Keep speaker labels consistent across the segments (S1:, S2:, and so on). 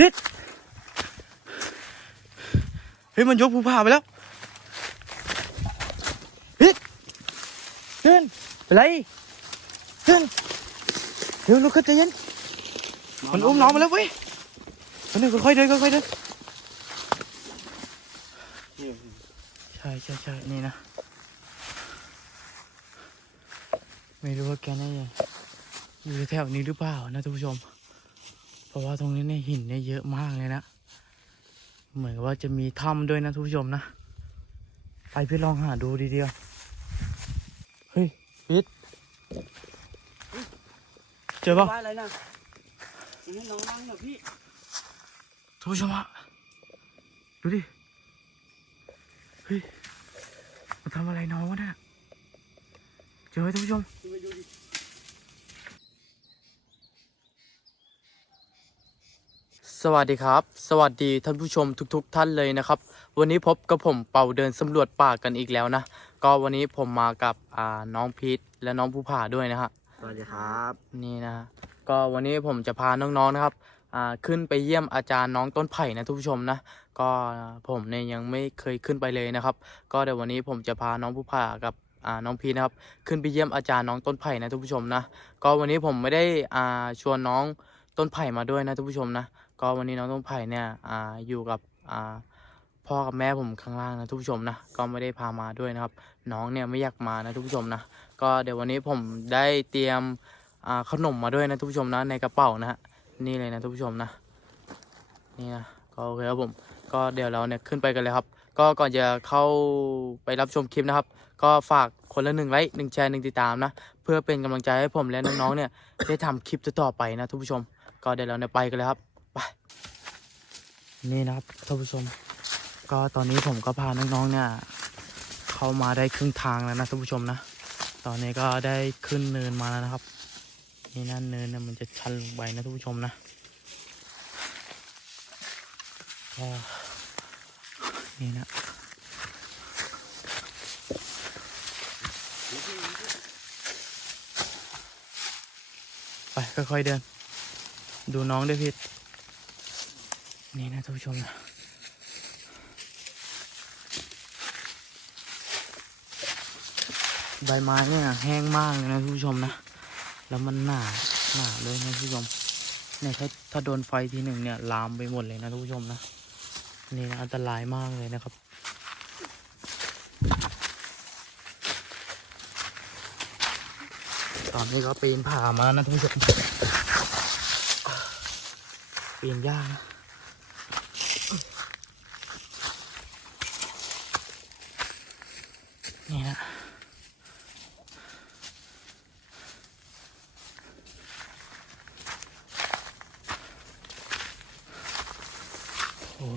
S1: พิษเฮ้ยมันยกภูผาไปแล้วพิษเดินเป็นไรเดินเดี๋ยวลุกขึ้นใจเย็นมันอุ้มน้องมาแล้วเว้ยมันเดินค่อยๆเดินค่อยๆเดินใช่ใช่ใช่นี่นะ ไม่รู้ว่าแกน่าจะอยู่แถวนี้หรือเปล่านะท่านผู้ชม เพราะว่าตรงนี้เนี่ยหินเนี่ยเยอะมากเลยนะ เหมือนกับว่าจะมีถ้ำด้วยนะท่านผู้ชมนะ ไปพี่ลองหาดูดีเดียว เฮ้ยพิษเจอเปล่า
S2: ว่าอะไรนะให้น้องนั่งเหรอพี่
S1: ท่านผู้ชมอะดูดิ เฮ้ยมาทำอะไรน้องวะเนี่ยเจอไหมท่านผู้ชม
S2: ไปดูดิ
S1: สวัสดีครับ สวัสดีท่านผู้ชมทุกๆท่านเลยนะครับ วันนี้พบกับผมเป่าเดินสำรวจป่ากันอีกแล้วนะ ก็วันนี้ผมมากับอ่าน้องพีทและน้องผู้ผ่าด้วยนะฮะ
S2: สวัสดีครับ
S1: นี่นะฮะก็วันนี้ผมจะพาน้องๆนะครับอ่าขึ้นไปเยี่ยมอาจารย์น้องต้นไผ่นะทุกผู้ชมนะ ก็ผมเนี่ยยังไม่เคยขึ้นไปเลยนะครับ ก็เดี๋ยววันนี้ผมจะพาน้องผู้ผ่ากับอ่าน้องพีทนะครับขึ้นไปเยี่ยมอาจารย์น้องต้นไผ่นะทุกผู้ชมนะ ก็วันนี้ผมไม่ได้อ่าชวนน้องต้นไผ่มาด้วยนะทุกผู้ชมนะ ก็วันนี้น้องต้นไผ่เนี่ยอ่าอยู่กับอ่าพ่อกับแม่ผมข้างล่างนะทุกผู้ชมนะก็ไม่ได้พามาด้วยนะครับ น้องเนี่ยไม่อยากมานะทุกผู้ชมนะก็เดี๋ยววันนี้ผมได้เตรียมอ่าขนมมาด้วยนะทุกผู้ชมนะในกระเป๋านะฮะนี่เลยนะทุกผู้ชมนะนี่นะก็โอเคครับผมก็เดี๋ยวเราเนี่ยขึ้นไปกันเลยครับ ก็ก่อนจะเข้าไปรับชมคลิปนะครับ ก็ฝากคนละหนึ่งไลค์หนึ่งแชร์หนึ่งติดตามนะ เพื่อเป็นกำลังใจให้ผมและน้องๆเนี่ยได้ทำคลิปต่อไปนะทุกผู้ชม ก็เดี๋ยวเราเนี่ยไปกันเลยครับ ไป นี่นะครับท่านผู้ชม ก็ตอนนี้ผมก็พาน้องๆเนี่ย เข้ามาได้ครึ่งทางแล้วนะท่านผู้ชมนะ ตอนนี้ก็ได้ขึ้นเนินมาแล้วนะครับ นี่นั่นเนินเนี่ยมันจะชันลงไปนะท่านผู้ชมนะก็นี่นะไปค่อยๆเดิน ดูน้องด้วยพิษ นี่นะท่านผู้ชมนะใบไม้เนี่ยแห้งมากเลยนะท่านผู้ชมนะ แล้วมันหนาหนาเลยนะท่านผู้ชมเนี่ยถ้าถ้าโดนไฟทีหนึ่งเนี่ยลามไปหมดเลยนะท่านผู้ชมนะนี่นะอันตรายมากเลยนะครับ ตอนนี้ก็ปีนผ่ามานะท่านผู้ชมปีนยากนะ นี่นะโอ้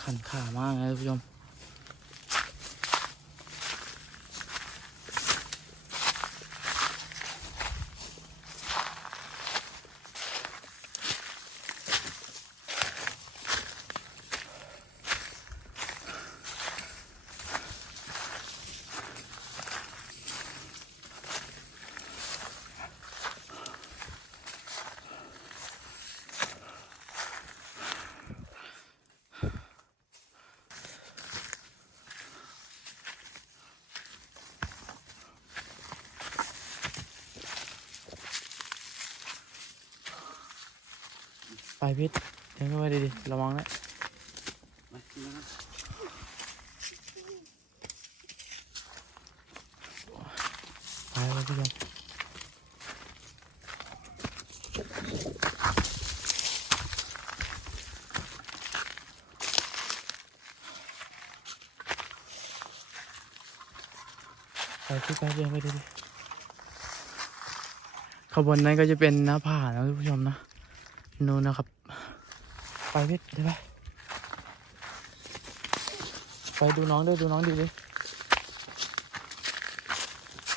S1: ขันขามากนะท่านผู้ชม ไปพิษเดินเข้าไปดีๆระวังนะ
S2: มาดูนะครับ
S1: ไปเลยพี่ชมไปที่ไปเดินไปดีๆขบวนนั้นก็จะเป็นหน้าผานะท่านผู้ชมนะ นู่นนะครับ ไปพิษเดี๋ยวไปไปดูน้องด้วยดูน้องดีดิ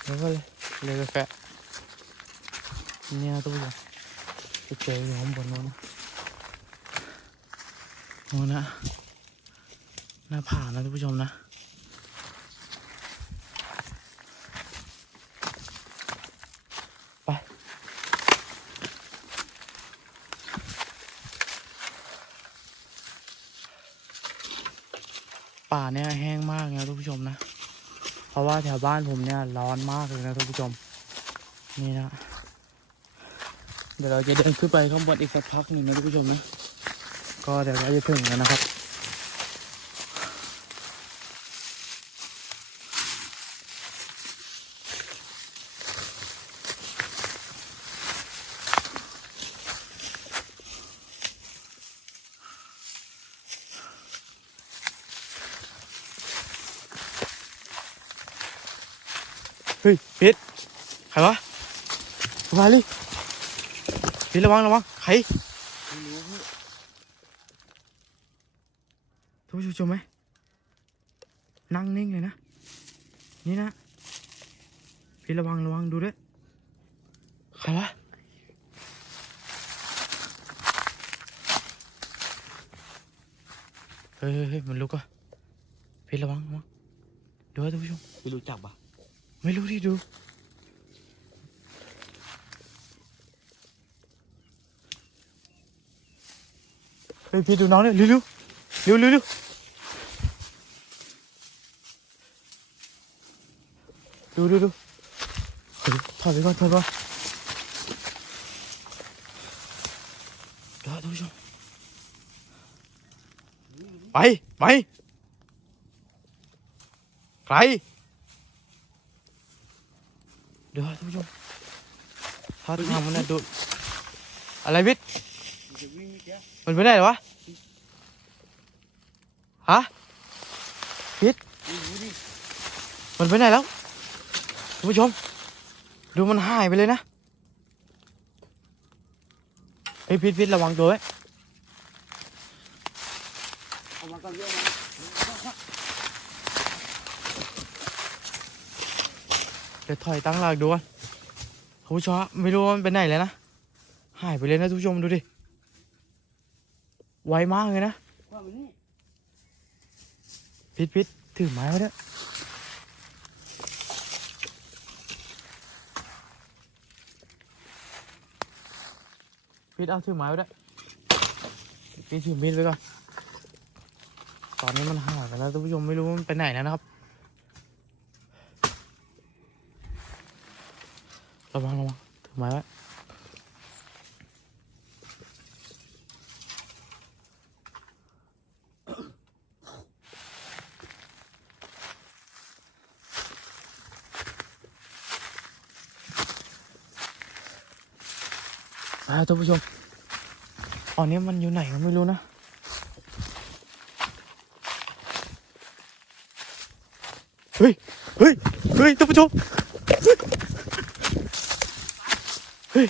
S1: เดี๋ยวก็เลยเลยไปแฟะเนี่ยนะทุกผู้ชมไปเจออยู่ข้างบนโน้นนะโน้นนะหน้าผานะทุกผู้ชมนะไป ป่าเนี่ยแห้งมากนะทุกผู้ชมนะ เพ ราะว่าแถวบ้านผมเนี่ยร้อนมากเลยนะทุกผู้ชม นี่นะ เดี๋ยวเราจะเดินขึ้นไปข้างบนอีกสักพักหนึ่งนะทุกผู้ชมนะ ก็เดี๋ยวเราจะถึงแล้วนะครับ เฮ้ยพิษใครวะมาเลยพิษระวังระวังใคร
S2: ไม่รู้พี่
S1: ท่านผู้ชมชมไหมนั่งนิ่งเลยนะ นี่นะพิษระวังระวังดูด้วยใครวะเฮ้ยเฮ้ยเฮ้ยมันลุกอะพิษระวังระวังดูนะท่านผู้ชม
S2: ไม่รู้จักปะ
S1: ไม่รู้ที่ดูเฮ้ยพี่ดูน้องเนี่ยเร็วเร็วเร็ว ท่าทางมันนะดู อะไรวิทย์
S2: มันไม่แก้
S1: มันไปไหนหรอวะ ฮะ
S2: ไม่รู้ดิ
S1: มันไปไหนแล้วท่านผู้ชม ดูมันหายไปเลยนะไอ้ยพิษพิษระวังตัวไว้
S2: เอามากันเยอะนะ
S1: เดี๋ยวถอยตั้งหลักดูก่อน ท่านผู้ชมไม่รู้ว่ามันไปไหนเลยนะหายไปเลยนะท่านผู้ชมดูดิไวมากเลยนะพิษพิษถือไม้ไว้ด้วยพิษเอาถือไม้ไว้ด้วยพิษถือมีดไว้ก่อนตอนนี้มันห่างกันแล้วท่านผู้ชมไม่รู้ว่ามันไปไหนแล้วนะครับ ระวังระวังถือไม้ไว้อ่าท่านผู้ชมตอนนี้มันอยู่ไหนก็ไม่รู้นะ เฮ้ย เฮ้ย เฮ้ยท่านผู้ชม เฮ้ย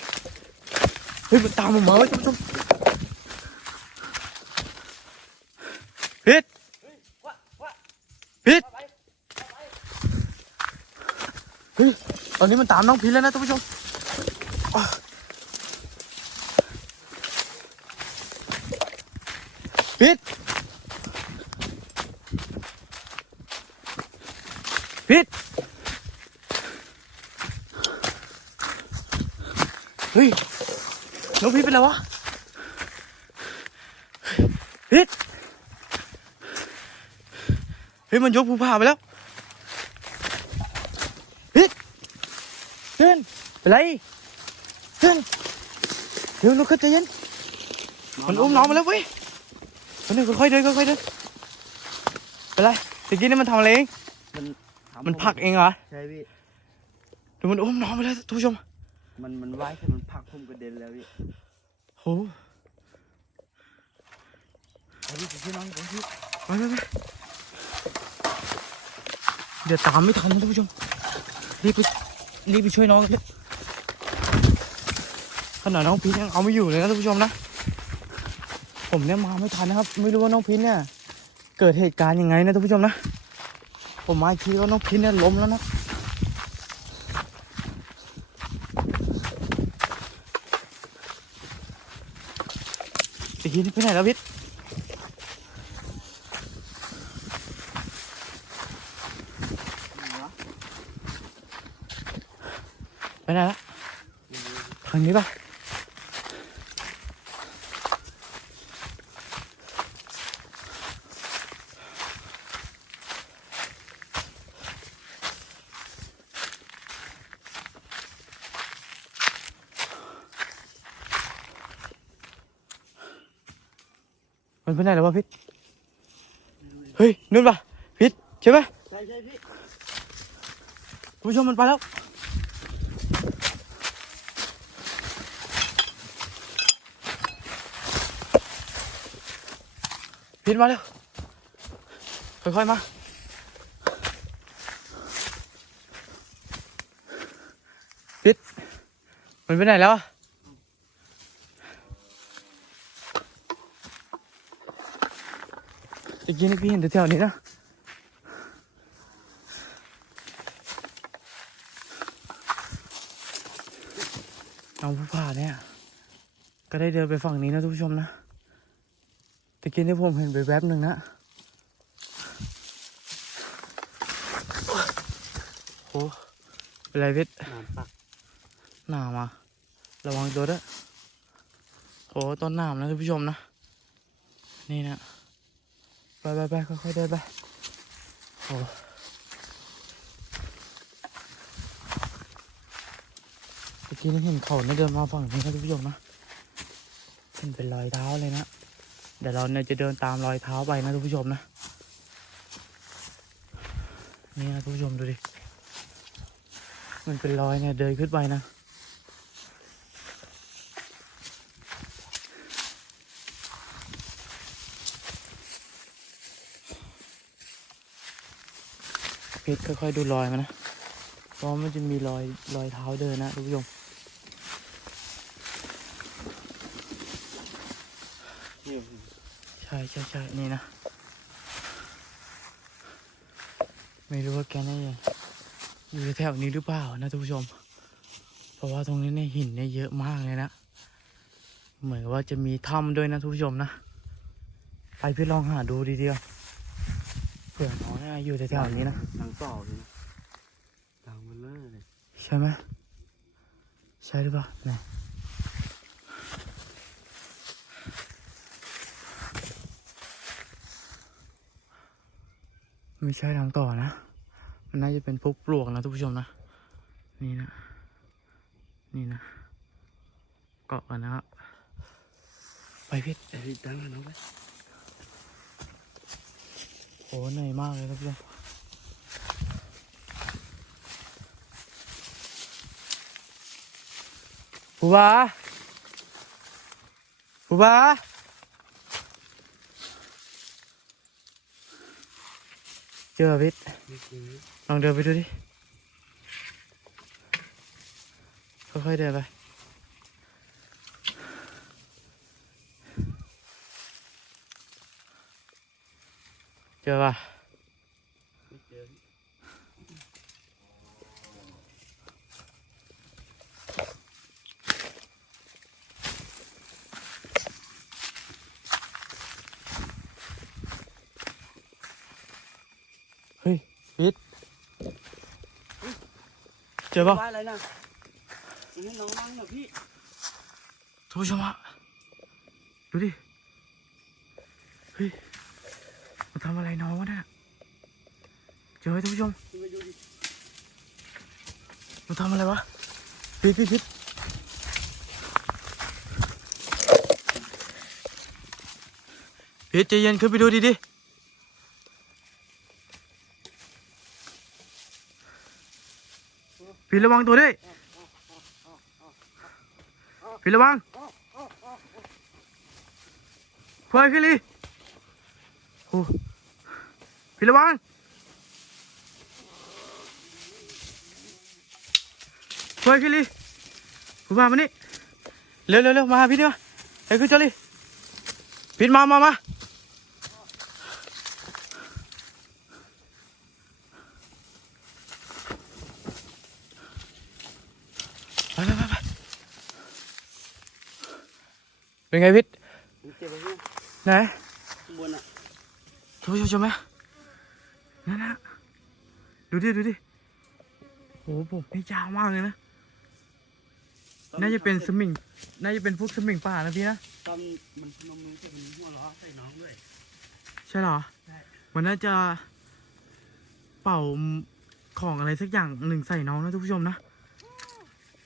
S1: เฮ้ยมันตามมาเว้ยท่านผู้ชมพิษพิษเฮ้ย ตอนนี้มันตามน้องพิษแล้วนะท่านผู้ชมพิษพิษ เฮ้ยน้องพิษเป็นไรวะพิษเฮ้ยมันยกภูผาไปแล้วพิษเพื่อนเป็นไรเพื่อนเดี๋ยวลุกขึ้นใจเย็นมันอุ้มน้องมาแล้วเว้ยมันนึงค่อยๆเดินค่อยๆเดินเป็นไรตะกี้นี่มันทำอะไรเอง
S2: มัน
S1: มันผลักเองเหรอ
S2: ใช่พี่
S1: เดี๋ยวมันอุ้มน้องไปแล้วท่านผู้ชม
S2: มันมันว่ายแค่มันผลักผมกระเด็นแล้วพี่
S1: โห
S2: เอาพี่ไปช่วยน้องผมพี่
S1: ไปไปไปเดี๋ยวตามไม่ทันนะท่านผู้ชมรีบไปรีบไปช่วยน้องกันเลยขนาดน้องพีชยังเอาไม่อยู่เลยนะท่านผู้ชมนะผมเนี่ยมาไม่ทันนะครับ ไม่รู้ว่าน้องพีชเนี่ย เกิดเหตุการณ์ยังไงนะท่านผู้ชมนะ ผมมาอีกทีว่าน้องพีชเนี่ยล้มแล้วนะ ตีนี่ไปไหนแล้ววิทไปไหนละทางนี้ป่ะ มันไปไหนแล้ววะพิษเฮ้ยนู่นปะพิษใช่ไหม
S2: ใช่ใช่พี่
S1: คุณผู้ชมมันไปแล้วพิษมาเร็วค่อยๆมาพิษมันไปไหนแล้วอะ ตะกี้นี่พี่เห็นแถวๆนี้นะน้องผู้ผ่าเนี่ย ก็ได้เดินไปฝั่งนี้นะทุกผู้ชมนะตะกี้ที่ผมเห็นไปแวบหนึ่งนะโอ้เป็นไรพิษ
S2: น้ำปัก
S1: หนาวมาระวังตัวด้วยโอ้ต้นหนามนะทุกผู้ชมนะ นี่นะ ไปไปไปค่อยๆเดินไปโอ้ตะกี้นี่เห็นเขาเนี่ยเดินมาฝั่งนี้นะทุกผู้ชมนะเห็นเป็นรอยเท้าเลยนะเดี๋ยวเราเนี่ยจะเดินตามรอยเท้าไปนะทุกผู้ชมนะนี่นะทุกผู้ชมดูดิมันเป็นรอยเนี่ยเดินขึ้นไปนะ ชรค่อยๆดูรอยมันนะเพราะมันจะมีรอยรอยเท้าเดินนะทุกผู้ชมใช่ใช่ใช่นี่นะ ไม่รู้ว่าแกนี่อยู่แถวนี้หรือเปล่านะทุกผู้ชม เพราะว่าตรงนี้เนี่ยหินเนี่ยเยอะมากเลยนะเหมือนว่าจะมีถ้ำด้วยนะทุกผู้ชมนะ ไปพี่ลองหาดูดีเดียวเผื่อน้องเนี่ย อยู่แถวๆนี้นะ
S2: หนังต่อเลยนะดังมันเลยเลย
S1: ใช่ไหมใช่หรือเปล่าไหนไม่ใช่ทางต่อนะ มันน่าจะเป็นพวกปลวกนะทุกผู้ชมนะ นี่นะ นี่นะ เกาะกันนะครับไปพิษ
S2: เอ้ยดังมันเอาไป
S1: โอ้เหนื่อยมากเลยท่านผู้ชมปูบาปูบาเจอพิษ
S2: ไม่จริง
S1: ลองเดินไปดูดิ ค่อยๆเดินไป เจอป่ะ
S2: ไม่เจอ
S1: เฮ้ยพิษเจอป่ะ
S2: ว่าอะไรนะจะให้น้องนั่งเหรอพี่
S1: ท่านผู้ชมอะดูดิ เฮ้ยมา ทำอะไรน้องวะเนี่ยเจอไหมท่านผู้ชม
S2: ขึ้นไปดูดิ
S1: มาทำอะไรวะพิษพิษพิษพิษใจเย็นขึ้นไปดูดิดิพิษระวังตัวด้วยพิษระวังพลอยขึ้นเลีโอ้ พิษระวังพลอยขึ้นลีผู้ว่ามานี่เร็วเร็วเร็วมาหาพี่ดิวะเฮ้ยขึ้นจอลีพิษมามามาไปไปไปไปเป็นไงพิษ
S2: มันเจ็บไหมพี่
S1: ไหน
S2: ข้างบนอะ
S1: ท่านผู้ชมชมไหม นั่นนะดูดิดูดิโอ้โหผมไม่ยาวมากเลยนะ น่าจะเป็นสมิง น่าจะเป็นพวกสมิงป่านะพี่นะ
S2: ตอนมันพนมมือจะเป็นหัวล้อใส่น้องด้วย
S1: ใช่เหรอ
S2: ใช่
S1: มันน่าจะเป่าของอะไรสักอย่างหนึ่งใส่น้องนะทุกผู้ชมนะ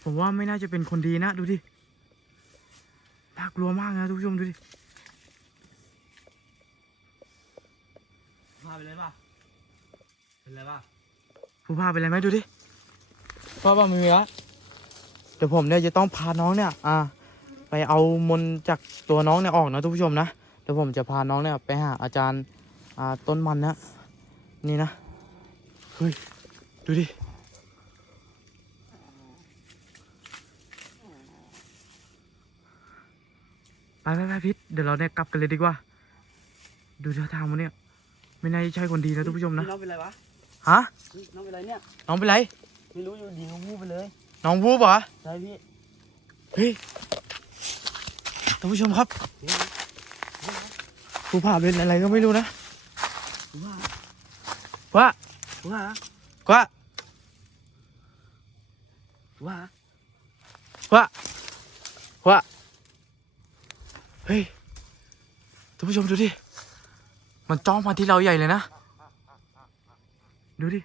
S1: ผมว่าไม่น่าจะเป็นคนดีนะ ดูดิ น่ากลัวมากนะทุกผู้ชมดูดิา
S2: ไปเลยป่ะ เป็นไรป่ะ
S1: ผู้พาไปเลยไหมดูดิพ่อว่าไม่มีละเดี๋ยวผมเนี่ยจะต้องพาน้องเนี่ย อ่า ไปเอามนต์จากตัวน้องเนี่ยออกนะทุกผู้ชมนะเดี๋ยวผมจะพาน้องเนี่ยไปหาอาจารย์อ่าต้นมันนะนี่นะเฮ้ยดูดิไปไปไปพิษเดี๋ยวเราเนี่ยกลับกันเลยดีกว่า ดูท่าทางมันเนี่ย ไม่น่าจะใช่คนดีนะทุกผู้ชมนะ
S2: น้องเป็นไรวะ
S1: ฮะ
S2: เฮ้ยน้องเป็นไรเนี่ย
S1: น้องเป็นไร
S2: ไม่รู้อยู่ดีน้องวูบไปเลย
S1: น้องวูบเหรอ
S2: ใช่พี่
S1: เฮ้ยท่านผู้ชมครับ
S2: เฮ้ย
S1: ผู้ผ่าเป็นอะไรก็ไม่รู้นะ
S2: ว่า
S1: ว่า
S2: ว่า
S1: ว่า
S2: ว่า
S1: ว่าว่าเฮ้ยท่านผู้ชมดูดิ มันจ้องมาที่เราใหญ่เลยนะ ดูดิ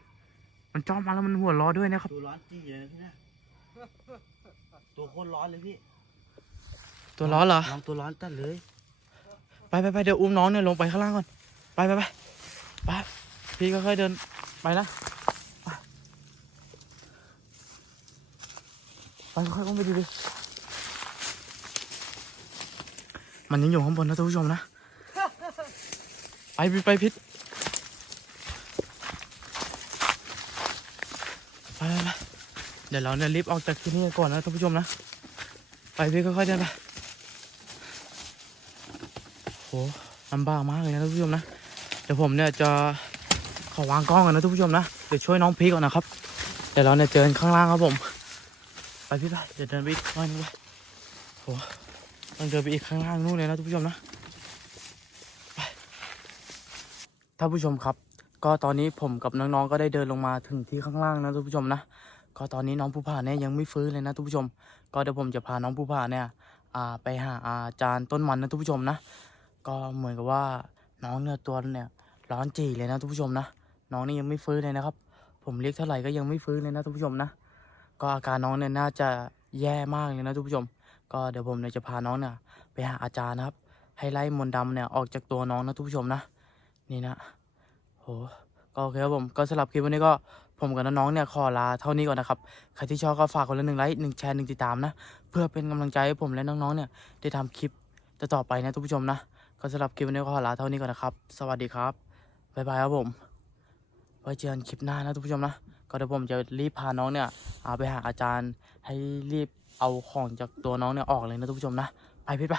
S1: มันจ้องมาแล้วมันหัวเร้อด้วยนะครับ
S2: ตัวร้อนจี้เลยนะพี่นะตัวโคตรร้อนเลยพี่
S1: ตัวร้อนเหรอ
S2: ลองตัวร้อนจัดเลย
S1: ไปไปไปเดี๋ยวอุ้มน้องเนี่ยลงไปข้างล่างก่อน ไปไปไปไปพี่ก็ค่อยๆเดินไปนะไปไปค่อยๆอุ้มไปดูดิมันยังอยู่ข้างบนนะท่านผู้ชมนะ ไปพิษไปพิษ ไปไปไปเดี๋ยวเราเนี่ยรีบออกจากที่นี่ก่อนนะท่านผู้ชมนะ ไปพี่ค่อยๆเดินไปโหลำบากมากเลยนะท่านผู้ชมนะ เดี๋ยวผมเนี่ยจะขอวางกล้องก่อนนะท่านผู้ชมนะ เดี๋ยวช่วยน้องพีก่อนนะครับ เดี๋ยวเราเนี่ยเจอกันข้างล่างครับผม ไปพี่ไป เดี๋ยวเดินไปอีกหน่อยนึงไปโหต้องเดินไปอีกข้างล่างนู่นเลยนะท่านผู้ชมนะไปท่านผู้ชมครับ ก็ตอนนี้ผมกับน้องๆก็ได้เดินลงมาถึงที่ข้างล่างนะท่านผู้ชมนะ ก็ตอนนี้น้องผู้ผ่าเนี่ยยังไม่ฟื้นเลยนะท่านผู้ชม ก็เดี๋ยวผมจะพาน้องผู้ผ่าเนี่ยไปหาอาจารย์ต้นมันนะท่านผู้ชมนะ ก็เหมือนกับว่าน้องเนี่ยตัวเนี่ยร้อนจีเลยนะทุกผู้ชมนะ น้องนี่ยังไม่ฟื้นเลยนะครับ ผมเรียกเท่าไหร่ก็ยังไม่ฟื้นเลยนะทุกผู้ชมนะ ก็อาการน้องเนี่ยน่าจะแย่มากเลยนะทุกผู้ชม ก็เดี๋ยวผมเนี่ยจะพาน้องเนี่ยไปหาอาจารย์นะครับ ให้ไล่มนต์ดำเนี่ยออกจากตัวน้องนะทุกผู้ชมนะ นี่นะ ก็โอเคครับผมก็สำหรับคลิปวันนี้ก็ผมกับน้องๆเนี่ยขอลาเท่านี้ก่อนนะครับใครที่ชอบก็ฝากคนละหนึ่งไลค์หนึ่งแชร์หนึ่งติดตามนะ เพื่อเป็นกำลังใจให้ผมและน้องๆเนี่ยได้ทำคลิปต่อไปนะทุกผู้ชมนะ ก็สำหรับคลิปวันนี้ก็ขอลาเท่านี้ก่อนนะครับ สวัสดีครับบ๊ายบายครับผมไว้เจอกันคลิปหน้านะทุกผู้ชมนะ ก็เดี๋ยวผมจะรีบพาน้องเนี่ยเอาไปหาอาจารย์ให้รีบเอาของจากตัวน้องเนี่ยออกเลยนะทุกผู้ชมนะไปพิษไป